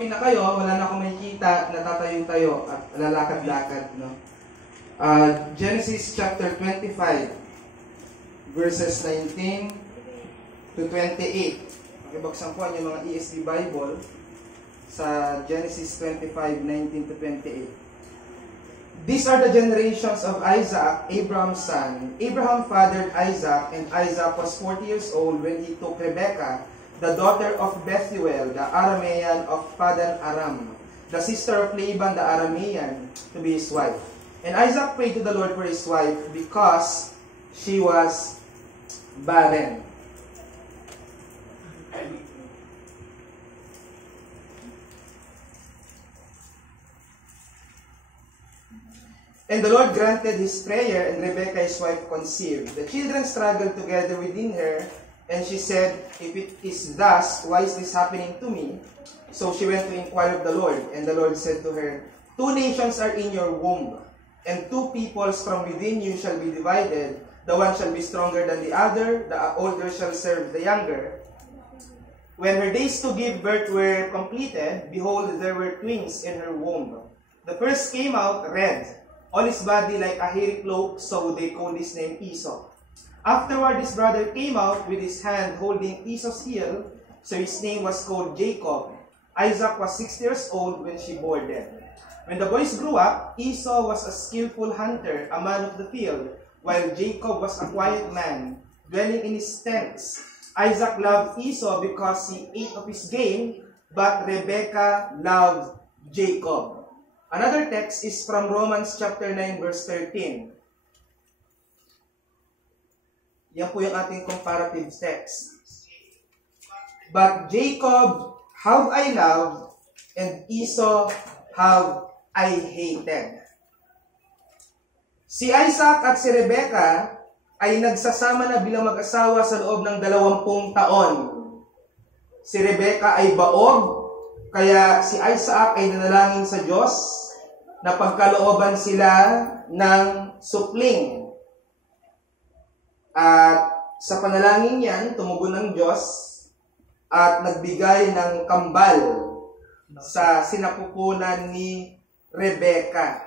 magkape na kayo, wala na akong makikita, natatayong tayo at lalakad-lakad, no? Genesis chapter 25, verses 19 to 28. Pakibagsan po yung mga ESV Bible sa Genesis 25, 19 to 28. These are the generations of Isaac, Abraham's son. Abraham fathered Isaac, and Isaac was 40 years old when he took Rebekah, the daughter of Bethuel, the Aramean of Padan Aram, the sister of Laban the Aramean, to be his wife. And Isaac prayed to the Lord for his wife because she was barren. And the Lord granted his prayer, and Rebekah his wife conceived. The children struggled together within her, and she said, "If it is thus, why is this happening to me?" So she went to inquire of the Lord, and the Lord said to her, "Two nations are in your womb, and two peoples from within you shall be divided. The one shall be stronger than the other, the older shall serve the younger." When her days to give birth were completed, behold, there were twins in her womb. The first came out red, on his body like a hairy cloak, so they called his name Esau. Afterward, his brother came out with his hand holding Esau's heel, so his name was called Jacob. Isaac was 60 years old when she bore them. When the boys grew up, Esau was a skillful hunter, a man of the field, while Jacob was a quiet man, dwelling in his tents. Isaac loved Esau because he ate of his game, but Rebekah loved Jacob. Another text is from Romans chapter 9, verse 13. Yan po yung ating comparative text. But Jacob have I loved, and Esau have I hated. Si Isaac at si Rebekah ay nagsasama na bilang mag-asawa sa loob ng 20 taon. Si Rebekah ay baog, kaya si Isaac ay nanalangin sa Diyos na pagkalooban sila ng supling. At sa panalangin yan, tumugon ng Diyos at nagbigay ng kambal sa sinapupunan ni Rebekah.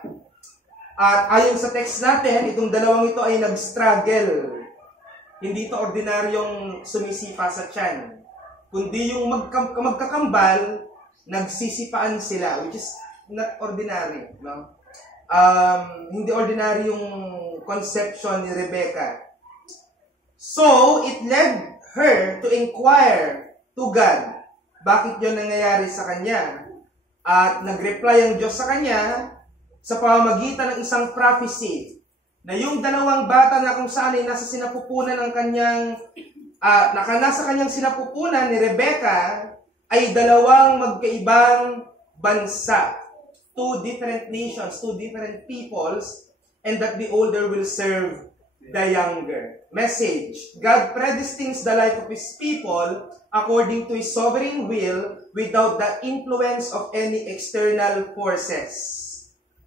At ayon sa text natin, itong dalawang ito ay nag-struggle. Hindi ito ordinaryong sumisipa sa tiyan, kundi yung magkakambal, nagsisipaan sila, which is not ordinary, no? Hindi ordinary yung conception ni Rebekah. So, it led her to inquire to God. Bakit yun nangyayari sa kanya? At nag-reply ang Diyos sa kanya sa pamamagitan ng isang prophecy na yung dalawang bata na kung saan ay nasa sinapupunan ng kanyang nasa kanyang sinapupunan ni Rebekah ay dalawang magkaibang bansa. Two different nations, two different peoples, and that the older will serve the younger. Message: God predestines the life of His people according to His sovereign will without the influence of any external forces.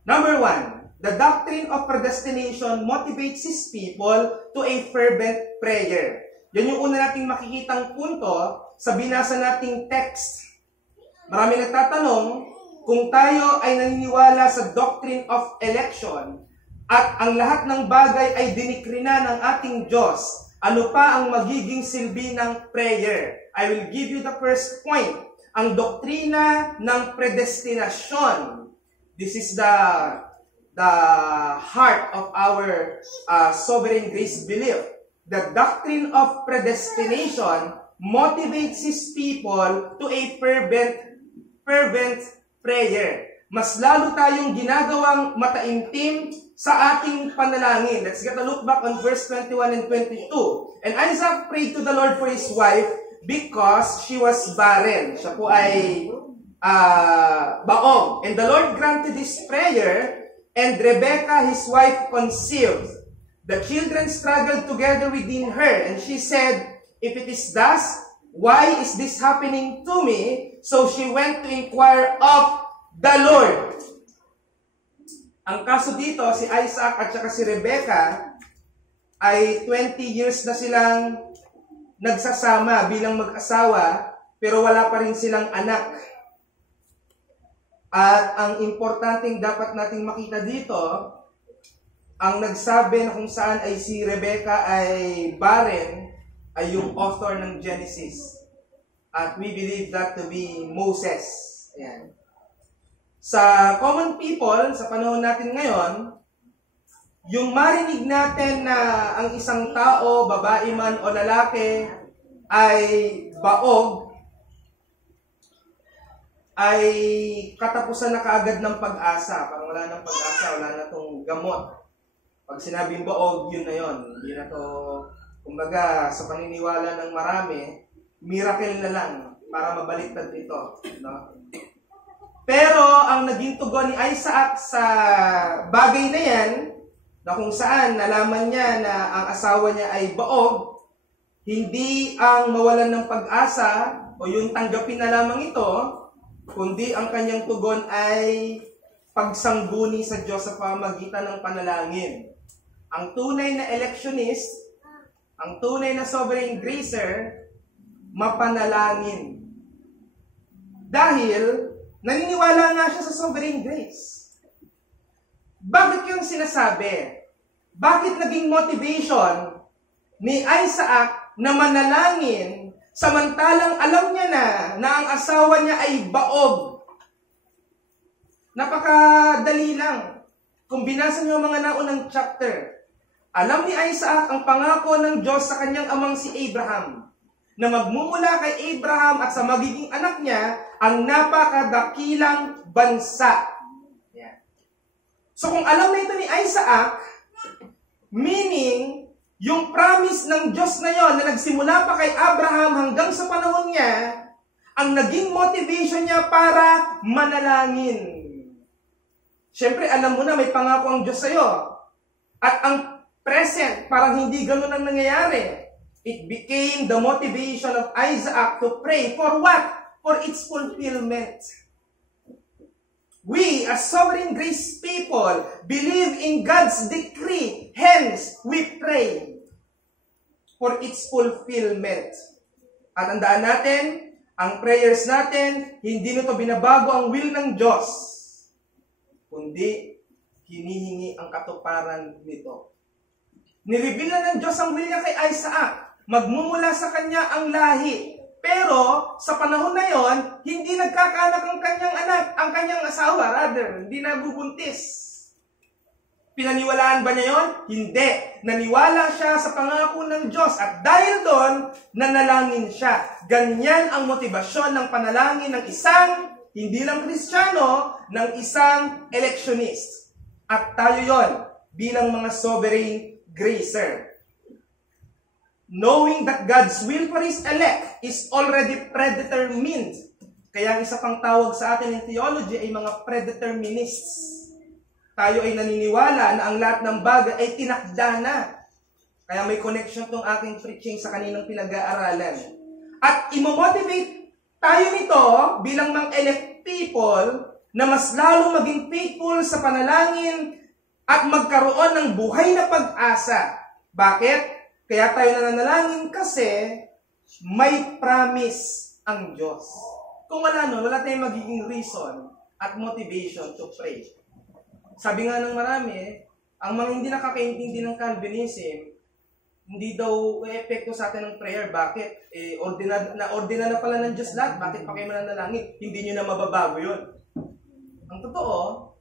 Number 1, the doctrine of predestination motivates His people to a fervent prayer. Yan yung una nating makikitang punto sa binasa nating text. Marami nagtatanong, kung tayo ay naniniwala sa doctrine of election at ang lahat ng bagay ay dinikrina ng ating Diyos, ano pa ang magiging silbi ng prayer? I will give you the first point. Ang doktrina ng predestinasyon. This is the heart of our sovereign grace belief. The doctrine of predestination motivates His people to a fervent prayer. Mas lalo tayong ginagawang mataimtim sa ating panalangin. Let's get a look back on verse 21 and 22. And Isaac prayed to the Lord for his wife because she was barren. Siya po ay baog. And the Lord granted his prayer, and Rebekah his wife conceived. The children struggled together within her, and she said, "If it is thus, why is this happening to me?" So she went to inquire of the Lord. Ang kaso dito, si Isaac at saka si Rebekah ay 20 years na silang nagsasama bilang mag-asawa, pero wala pa rin silang anak. At ang importanteng dapat nating makita dito, ang nagsabi na kung saan ay si Rebecca ay barren ay yung author ng Genesis. At we believe that to be Moses. Ayan. Sa common people, sa panahon natin ngayon, yung marinig natin na ang isang tao, babae man o lalaki, ay baog, ay katapusan na kaagad ng pag-asa. Parang wala nang pag-asa, wala na itong gamot. Pag sinabing baog, yun na yun. Hindi na to, kumbaga, sa paniniwala ng marami, miracle na lang para mabaliktad ito. No? Pero ang naging tugon ni Isaac sa bagay na yan, na kung saan nalaman niya na ang asawa niya ay baog, hindi ang mawalan ng pag-asa o yung tanggapin na lamang ito, kundi ang kanyang tugon ay pagsangguni sa Diyos sa pamamagitan ng panalangin. Ang tunay na electionist, ang tunay na sovereign gracer, mapanalangin. Dahil, naniniwala nga siya sa sovereign grace. Bakit yung sinasabi? Bakit naging motivation ni Isaac na manalangin samantalang alam niya na ang asawa niya ay baog? Napakadali lang. Kung binasa niyo ang mga naunang chapter, alam ni Isaac ang pangako ng Diyos sa kanyang amang si Abraham, na magmumula kay Abraham at sa magiging anak niya ang napakadakilang bansa. Yeah. So kung alam na ito ni Isaac, meaning, yung promise ng Diyos na yon na nagsimula pa kay Abraham hanggang sa panahon niya, ang naging motivation niya para manalangin. Siyempre, alam mo na may pangako ang Diyos sa'yo. At ang present, parang hindi ganun ang nangyayari. It became the motivation of Isaac to pray for what? For its fulfillment. We, as sovereign grace people, believe in God's decree. Hence, we pray for its fulfillment. At tandaan natin, ang prayers natin, hindi nito binabago ang will ng Diyos, kundi hinihingi ang katuparan nito. Nireveal na ng Diyos ang will niya kay Isaac. Magmumula sa kanya ang lahi. Pero, sa panahon na yon, hindi nagkakaanak ang kanyang anak, ang kanyang asawa, rather, hindi nabubuntis. Pinaniwalaan ba niya yon? Hindi. Naniwala siya sa pangako ng Diyos at dahil doon, nanalangin siya. Ganyan ang motibasyon ng panalangin ng isang, hindi lang Kristiyano, ng isang electionist. At tayo yon bilang mga sovereign gracer. Knowing that God's will for His elect is already predetermined. Kaya ang isa pang tawag sa atin in theology ay mga predeterminists. Tayo ay naniniwala na ang lahat ng bagay ay tinakda na. Kaya may connection tong aking preaching sa kaninang pinag-aaralan. At imomotivate tayo nito bilang mga elect people na mas lalong maging faithful sa panalangin at magkaroon ng buhay na pag-asa. Bakit? Kaya tayo nananalangin kasi may promise ang Diyos. Kung wala nun, wala tayong magiging reason at motivation to pray. Sabi nga ng marami, ang mga hindi nakakaintindi ng Calvinism, hindi daw epekto sa atin ng prayer. Bakit? Ordina na pala ng Diyos lahat. Bakit pa kayo mananalangin? Hindi nyo na mababago yun. Ang totoo,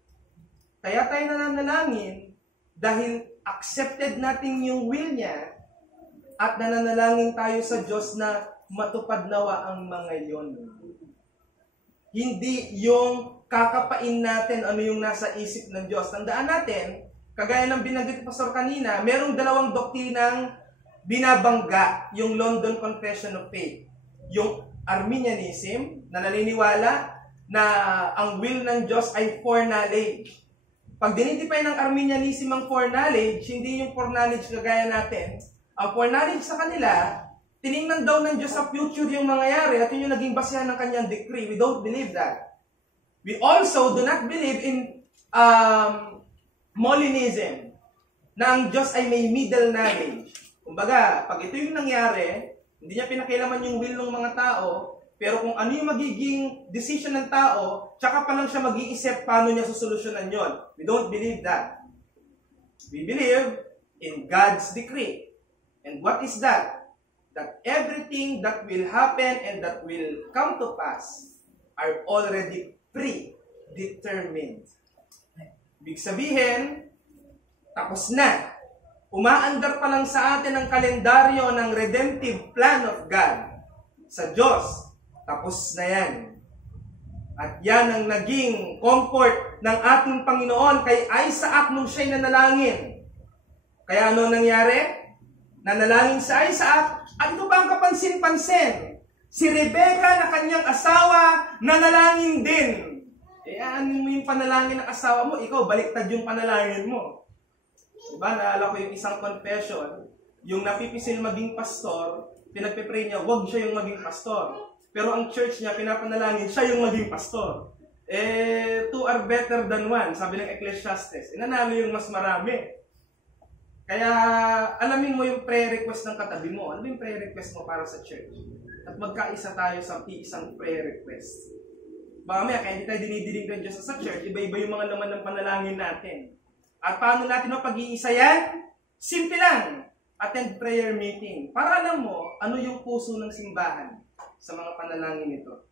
kaya tayo nananalangin dahil accepted natin yung will niya at nananalangin tayo sa Diyos na matupad nawa ang mga yon. Hindi yung kakapain natin ano yung nasa isip ng Diyos. Tandaan natin, kagaya ng binanggit ni Pastor kanina, merong dalawang doktrinang binabangga yung London Confession of Faith. Yung Arminianism, na naniniwala na ang will ng Diyos ay foreknowledge. Pag dinidefine ng Arminianism ang foreknowledge, hindi yung foreknowledge kagaya natin. Ang foreknowledge sa kanila, tiningnan daw ng Diyos sa future yung mangyayari at yun yung naging basehan ng kanyang decree. We don't believe that. We also do not believe in Molinism, na ang Diyos ay may middle knowledge. Kumbaga, pag ito yung nangyari, hindi niya pinakialaman yung will ng mga tao, Pero kung ano yung magiging decision ng tao, tsaka pa lang siya mag-iisip paano niya susolusyonan yon. We don't believe that. We believe in God's decree. And what is that? That everything that will happen and that will come to pass are already predetermined. Ibig sabihin, tapos na. Umaandar pa lang sa atin ang kalendaryo ng redemptive plan of God sa Diyos. Tapos na yan. At yan ang naging comfort ng ating Panginoon kay Isaac nung siya'y nanalangin. Kaya ano nangyari? Nanalangin si Isaac, at ito ba ang kapansin-pansin? Si Rebecca na kanyang asawa, nanalangin din. Ano mo yung panalangin ng asawa mo? Ikaw, baliktad yung panalangin mo. Diba? Naalala ko yung isang confession, yung napipisil maging pastor, pinagpipray niya, wag siya yung maging pastor. Pero ang church niya, pinapanalangin, siya yung maging pastor. Two are better than one, sabi ng Ecclesiastes. Inanalo yung mas marami. Kaya, alamin mo yung prayer request ng katabi mo. Ano yung prayer request mo para sa church? At magkaisa tayo sa isang prayer request. Baka kaya hindi tayo dinidiling ng Diyos sa church, iba-iba yung mga laman ng panalangin natin. At paano natin pag-iisa yan? Simple lang. Attend prayer meeting. Para alam mo, ano yung puso ng simbahan sa mga panalangin nito.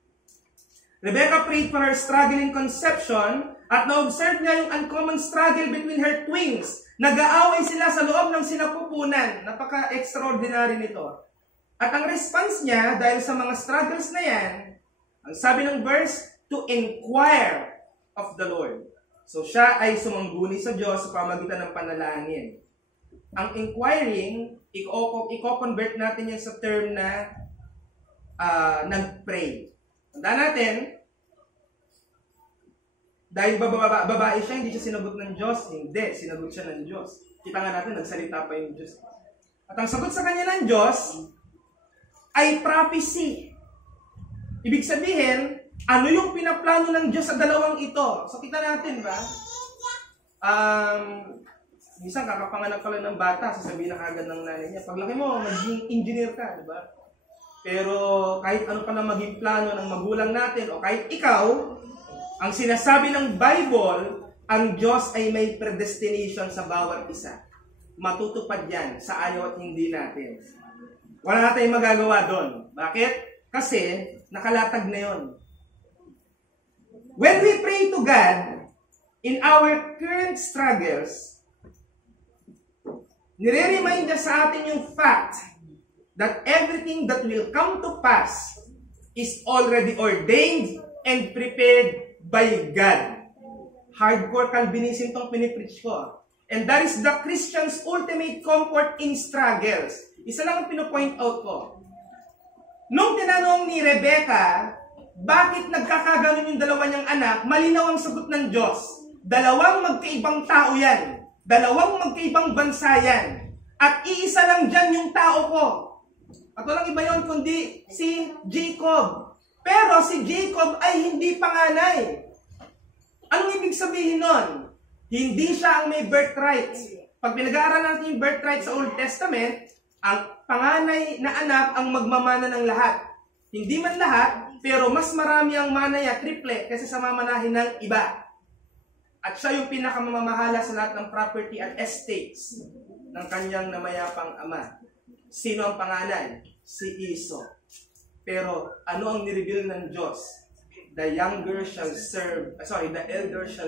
Rebecca prayed for her struggling conception at na-observe niya yung uncommon struggle between her twins. Nag-aaway sila sa loob ng sinapupunan. Napaka-extraordinary nito. At ang response niya, dahil sa mga struggles na yan, ang sabi ng verse, to inquire of the Lord. So siya ay sumangguni sa Diyos sa pamagitan ng panalangin. Ang inquiring, i-convert natin yan sa term na nag-pray. Tandaan natin, dahil babae siya, hindi siya sinagot ng Diyos. Hindi, sinagot siya ng Diyos. Kita nga natin, nagsalita pa yung Diyos. At ang sagot sa kanya ng Diyos ay prophecy. Ibig sabihin, ano yung pinaplano ng Diyos sa dalawang ito? So kita natin ba? Minsan kakapanganak ka lang ng bata, sasabihin na kagad ng nanay niya, paglaki mo, maging engineer ka, di ba? Pero kahit ano pa na maging plano ng magulang natin o kahit ikaw, ang sinasabi ng Bible, ang Diyos ay may predestination sa bawat isa. Matutupad yan sa ayaw at hindi natin. Wala na tayong magagawa doon. Bakit? Kasi nakalatag na yon. When we pray to God in our current struggles, nire-remind niya sa atin yung fact that everything that will come to pass is already ordained and prepared by God. Hardcore Calvinism itong pinipreach ko. And that is the Christian's ultimate comfort in struggles. Isa lang ang pinopoint out ko. Nung tinanong ni Rebecca, bakit nagkakaganon yung dalawa niyang anak, malinaw ang sagot ng Diyos. Dalawang magkaibang tao yan. Dalawang magkaibang bansa yan. At iisa lang dyan yung tao ko. At walang iba yun kundi si Jacob. Pero si Jacob ay hindi panganay. Anong ibig sabihin nun? Hindi siya ang may birthright. Pag pinag-aaralan natin yung birthright sa Old Testament, ang panganay na anak ang magmamana ng lahat. Hindi man lahat, pero mas marami ang manaya, triple, kaysa sa mamanahin ng iba. At siya yung pinakamamahala sa lahat ng property at estates ng kanyang namayapang ama. Sino ang pangalan? Si Esau. Pero ano ang nireveal ng Diyos? The elder shall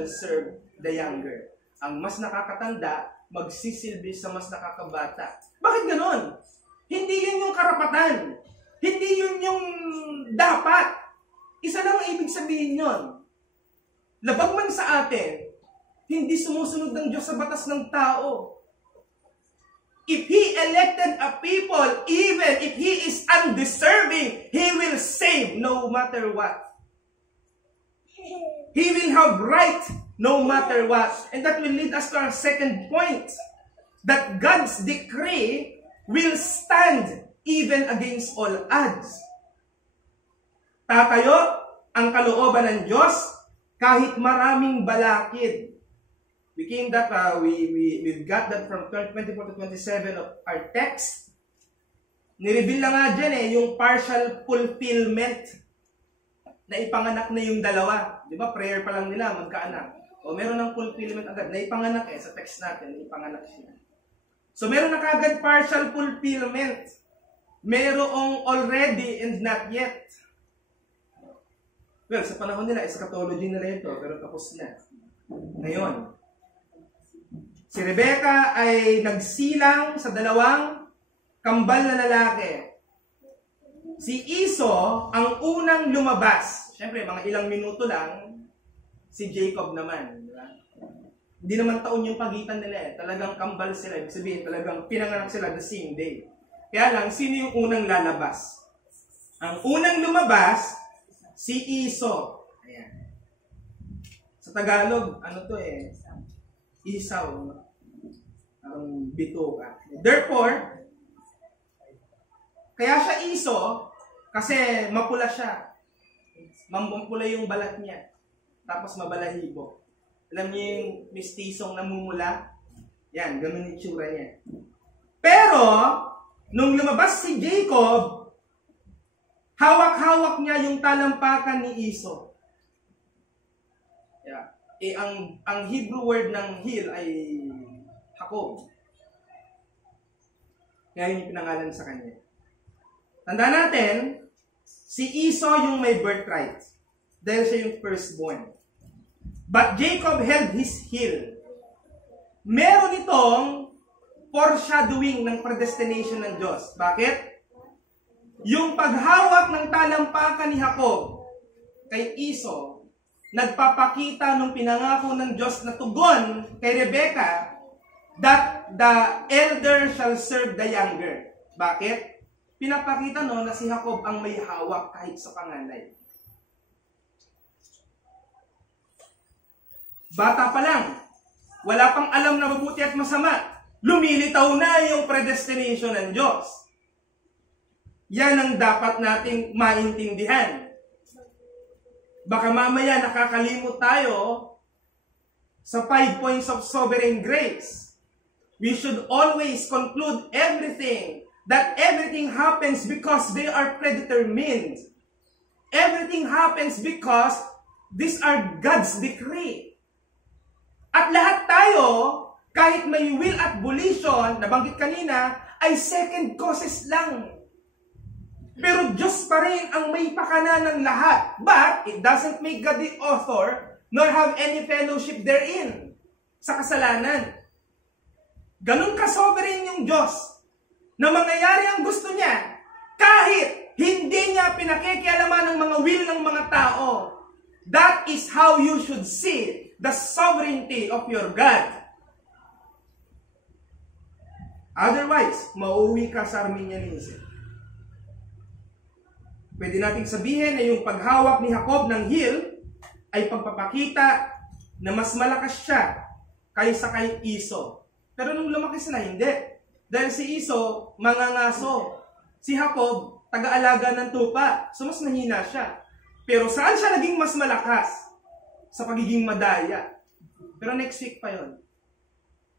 serve the younger. Ang mas nakakatanda, magsisilbi sa mas nakakabata. Bakit ganon? Hindi yun yung karapatan. Hindi yun yung dapat. Isa lang ang ibig sabihin yun. Labag man sa atin, hindi sumusunod ng Diyos sa batas ng tao. If He elected a people, even if He is undeserving, He will save no matter what. He will have right no matter what. And that will lead us to our second point. That God's decree will stand even against all odds. Tatayo ang kalooban ng Diyos kahit maraming balakid. We got that from 24 to 27 of our text. Nireveal na nga dyan yung partial fulfillment na ipanganak na yung dalawa. Di ba? Prayer pa lang nila, magkaanak. O meron ng fulfillment agad. Na ipanganak sa text natin, na ipanganak siya. So meron na kagad partial fulfillment. Merong already and not yet. Well, sa panahon nila, eschatology nila ito, pero tapos na. Ngayon, si Rebecca ay nagsilang sa dalawang kambal na lalaki. Si Esau ang unang lumabas. Siyempre, mga ilang minuto lang, si Jacob naman. Diba? Hindi naman taon yung pagitan nila. Talagang kambal sila. Ibig sabihin, talagang pinanganak sila the same day. Kaya lang, sino yung unang lalabas? Ang unang lumabas, si Esau. Ayan. Sa Tagalog, Isaw. Ang bituka. Therefore, kaya siya Esau, kasi mapula siya. Mampula yung balat niya. Tapos mabalahibo. Alam niyo yung mistisong namumula? Yan, ganun yung tsura niya. Pero, nung lumabas si Jacob, hawak-hawak niya yung talampakan ni Esau. Yeah. Ang Hebrew word ng heel ay Jacob. Kaya yun yung pinangalan sa kanya. Tandaan natin, si Esau yung may birthright. Dahil siya yung firstborn. But Jacob held his heel. Meron itong foreshadowing ng predestination ng Diyos. Bakit? Yung paghawak ng talampakan ni Jacob kay Esau, nagpapakita nung pinangako ng Diyos na tugon kay Rebecca that the elder shall serve the younger. Bakit? Pinapakita na si Jacob ang may hawak kahit sa panganay. Bata pa lang, wala pang alam na mabuti at masama. Lumilitaw na yung predestination ng Diyos. Yan ang dapat nating maintindihan. Baka mamaya nakakalimot tayo sa 5 points of sovereign grace. We should always conclude that everything happens because they are predetermined. Everything happens because these are God's decree. At lahat tayo, kahit may will at volition, nabanggit kanina, ay second causes lang. Pero Diyos pa rin ang may pakana ng lahat. But it doesn't make God the author, nor have any fellowship therein sa kasalanan. Ganun ka-sovereign yung Diyos na mangyayari ang gusto niya kahit hindi niya pinakikialaman ng mga will ng mga tao. That is how you should see the sovereignty of your God. Otherwise, mauuwi ka sa Arminianism. Pwede nating sabihin na yung paghawak ni Jacob ng heel ay pagpapakita na mas malakas siya kaysa kay Esau. Pero nung lumaki sila, hindi. Dahil si Esau, mangangaso. Si Jacob, taga-alaga ng tupa. So mas mahina siya. Pero saan siya naging mas malakas? Sa pagiging madaya. Pero next week pa yon.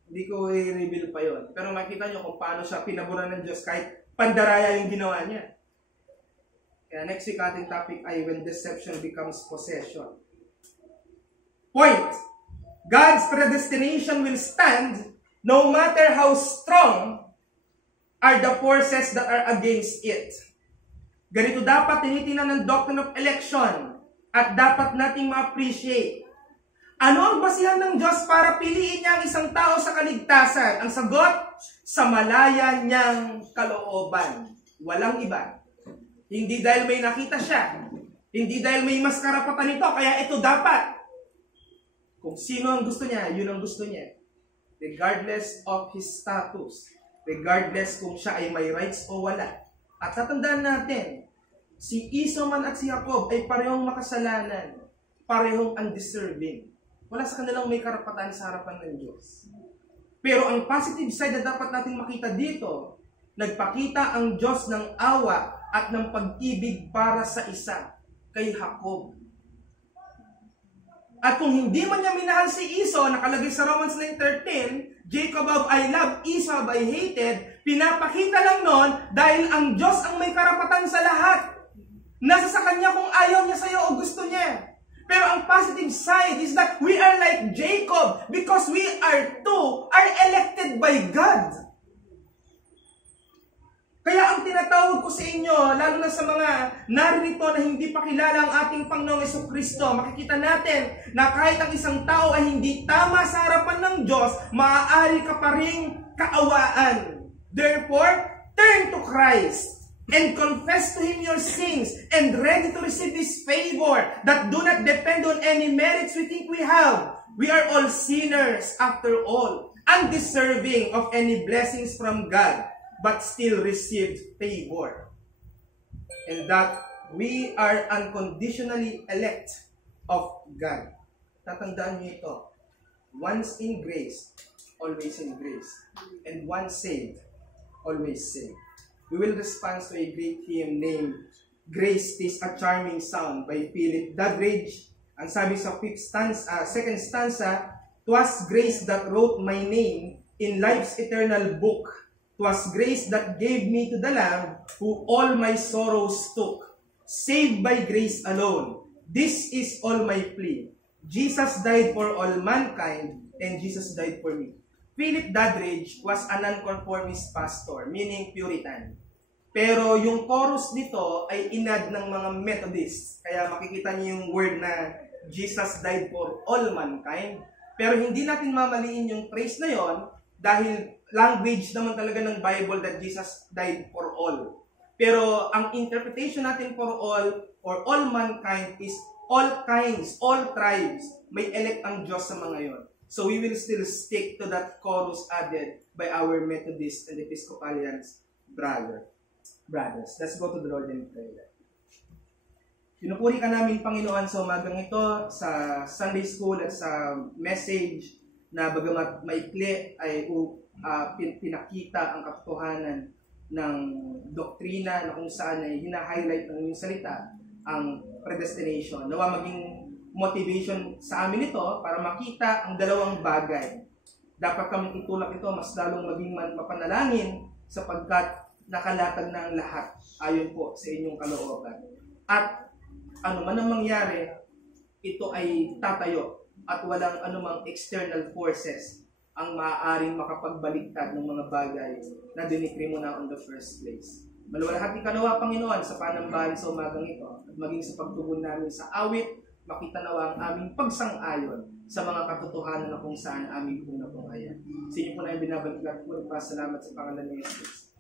Hindi ko i-reveal pa yon. Pero makita nyo kung paano siya pinaboran ng Diyos kahit pandaraya yung ginawa niya. Kaya next week ating topic ay when deception becomes possession. Point. God's predestination will stand no matter how strong are the forces that are against it. Ganito dapat tinitingnan ng doctrine of election at dapat nating ma-appreciate. Ano ang basihan ng Diyos para piliin niya ang isang tao sa kaligtasan? Ang sagot, sa malaya niyang kalooban. Walang iba. Hindi dahil may nakita siya. Hindi dahil may mas karapatan ito, kaya ito dapat. Kung sino ang gusto niya, yun ang gusto niya. Regardless of his status. Regardless kung siya ay may rights o wala. At tatandaan natin, si Esau man at si Jacob ay parehong makasalanan. Parehong undeserving. Wala sa kanilang may karapatan sa harapan ng Diyos. Pero ang positive side na dapat natin makita dito, nagpakita ang Diyos ng awa at ng pag-ibig para sa isa, kay Jacob. At kung hindi man niya minahal si Esau, nakalagay sa Romans 9:13, Jacob have I loved, Esau have I hated, pinapakita lang nun dahil ang Diyos ang may karapatan sa lahat. Nasa sa Kanya kung ayaw niya sa'yo o gusto niya. Pero ang positive side is that we are like Jacob because we are elected by God. Kaya ang tinatawag ko sa inyo, lalo na sa mga naririto na hindi pa kilala ang ating Panginoong Jesucristo, makikita natin na kahit ang isang tao ay hindi tama sa harapan ng Diyos, maaari ka pa ring kaawaan. Therefore, turn to Christ and confess to Him your sins and ready to receive His favor that do not depend on any merits we think we have. We are all sinners after all, undeserving of any blessings from God, but still received favor. And that we are unconditionally elect of God. Tatandaan niyo ito. Once in grace, always in grace. And once saved, always saved. We will respond to a great hymn named Grace is a Charming Sound by Philip Doddridge. Ang sabi sa second stanza, "'Twas grace that wrote my name in life's eternal book. 'Twas grace that gave me to the Lamb who all my sorrows took. Saved by grace alone, this is all my plea. Jesus died for all mankind, and Jesus died for me." Philip Doddridge was a nonconformist pastor, meaning Puritan. Pero yung chorus nito ay inad ng mga Methodists. Kaya makikita niyo yung word na Jesus died for all mankind. Pero hindi natin mamaliin yung phrase na yon dahil language naman talaga ng Bible that Jesus died for all. Pero ang interpretation natin for all mankind is all kinds, all tribes. May elect ang Diyos sa mga yon. So we will still stick to that chorus added by our Methodist and Episcopalians brothers. Let's go to the Lord in prayer. Pinupuri ka namin, Panginoon, sa umagang ito, sa Sunday School at sa message na bagamat maikli ay pinakita ang katotohanan ng doktrina na kung saan ay hina-highlight ng iyong salita ang predestination. Nawa maging motivation sa amin ito para makita ang dalawang bagay. Dapat kaming itulak ito mas lalong maging mapanalangin sapagkat nakalatag na ang lahat ayon po sa inyong kalooban. At ano man ang mangyari, ito ay tatayo at walang anumang external forces ang maaaring makapagbaliktad ng mga bagay na dinikri mo na on the first place. Maluwalhati ka nawa, Panginoon, sa panambahan sa umagang ito at maging sa pagtugon namin sa awit, makita nawa ang aming pagsang-ayon sa mga katotohanan na kung saan aming puna-punayan. Sa inyo po na yung binabalik po, salamat sa pangalan ni Jesus.